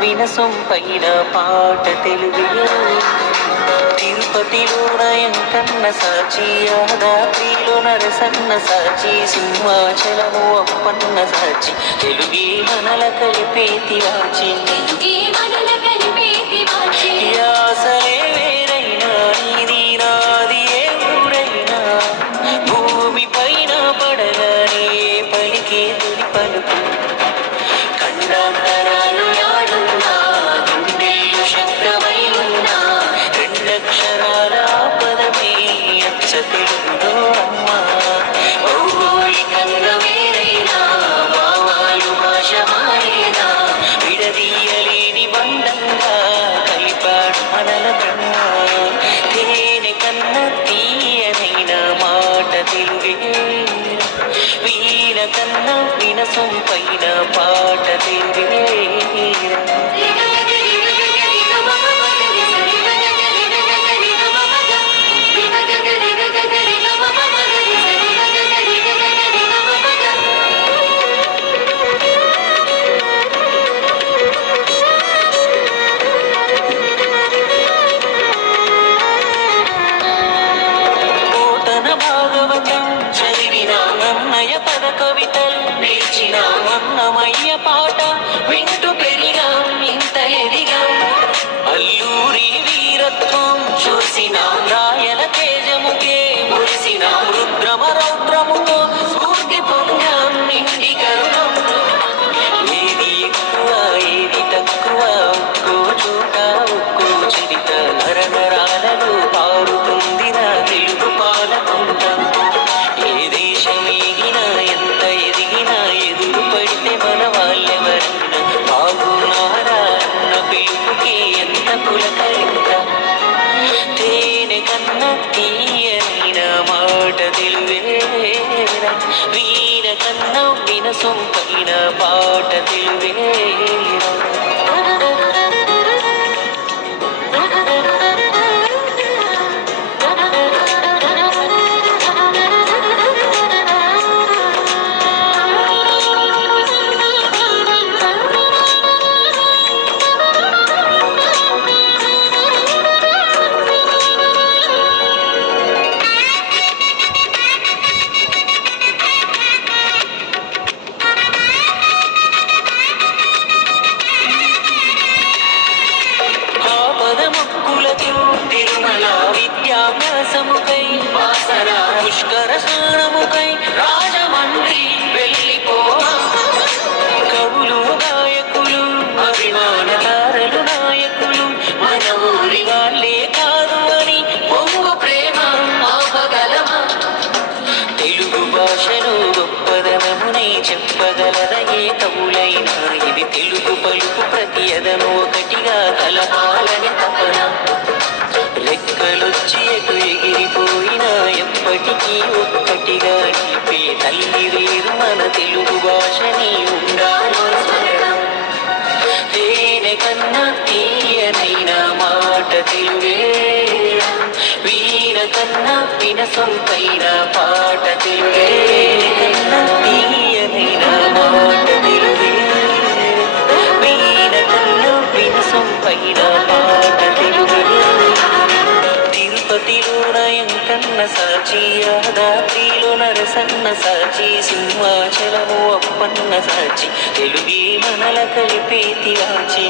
వినసొంపైన పాట తెలుగు. తిరుపతిలో నయంకన్న సాచి, యాదాద్రిలో నరసన్న సాచి, సింహాచలము అప్పన్న సాచి, తెలుగే మనల కలిపేతి వాచి. యాసలే వేరైనా నీది నాది ఏ ఊరైనా, భూమి పైన పడగానే పలికే తొలి పలుకు. ఖండాంతరాలు యాడున్నా, గుండెలు శబ్దమై ఉన్నా, రెండక్షరాల పదమే అచ్చ తెలుగులో అమ్మా. భౌగోళికంగా వేరైనా, భావాలు భాష మారేనా, విడదీయలేని బంధంగా కలిపాడు మనల బ్రహ్మ. తేనె కన్నా తీయనైన మాట తెలుగే, వీణ కన్నా వినసొంపైన పాట తెలుగే. భాగవతం చదివిన అన్నయ్య పద కవితలు నేర్చిన అన్నమయ్య పాట వింటూ పెరిగా ఇంత ఎదిగా. అల్లూరి వీరత్వం చూసిన రాయల తేజముకే మురిసిన, రుద్రమ రౌద్రముతో స్ఫూర్తి పొందాం నిండి కరుణం. ఏది ఎక్కువ ఏది తక్కువ, ఒక్కో చోట ఒక్కో చరిత, నరనరాలలో పారుతుంది నా తెలుగు పాలకుంట. ఏ దేశం ఎగినా ఎంత ఎదిగినా, ఎదురు పడితే మన వాళ్ళెవరైనా బాగున్నారా అన్న పిలుపుకి ఎంత పులకరింత. తేనె కన్నా తీయనైన మాట తెలువేరా, వీణ కన్నా వినసొంపైన పాట తెలువేరా. తిరుమల విద్యాభ్యాసముకై, వాసర పుష్కర స్నానముకై రాజమండ్రి వెళ్ళిపోవా. కవులు గాయకులు అభిమాన తారలు నాయకులు మన ఊరి వాళ్ళే కాదు అని పొంగు ప్రేమ ఆపగలమా. తెలుగు భాషను గొప్పదనమునై చెప్పగలద ఏ కవులైనా, ఇది తెలుగు పలుకు ప్రతి అదను ఒకటిగా కలపాలని తపన. రెక్కలొచ్చి ఎటు ఎగిరిపోయినా ఎప్పటికీ ఒక్కటిగా నిలిపే తల్లి వేరు మన తెలుగు భాషని ఉండాలో స్మరణం. తేనె కన్నా తీయనైన మాట తెలుగే, వీణ కన్నా వినసొంపైన పాట తెలుగే. కన్నా తీయనైన మాట తెలుగే, వీణ కన్నా వినసొంపైన పాట తెలుగే. తిరుపతిలో నయంకన్న సాచి, యాదాద్రిలో నరసన్న సాచి, సింహాచలము అప్పన్న సాచి, తెలుగే మనల కలిపేతి వాచి.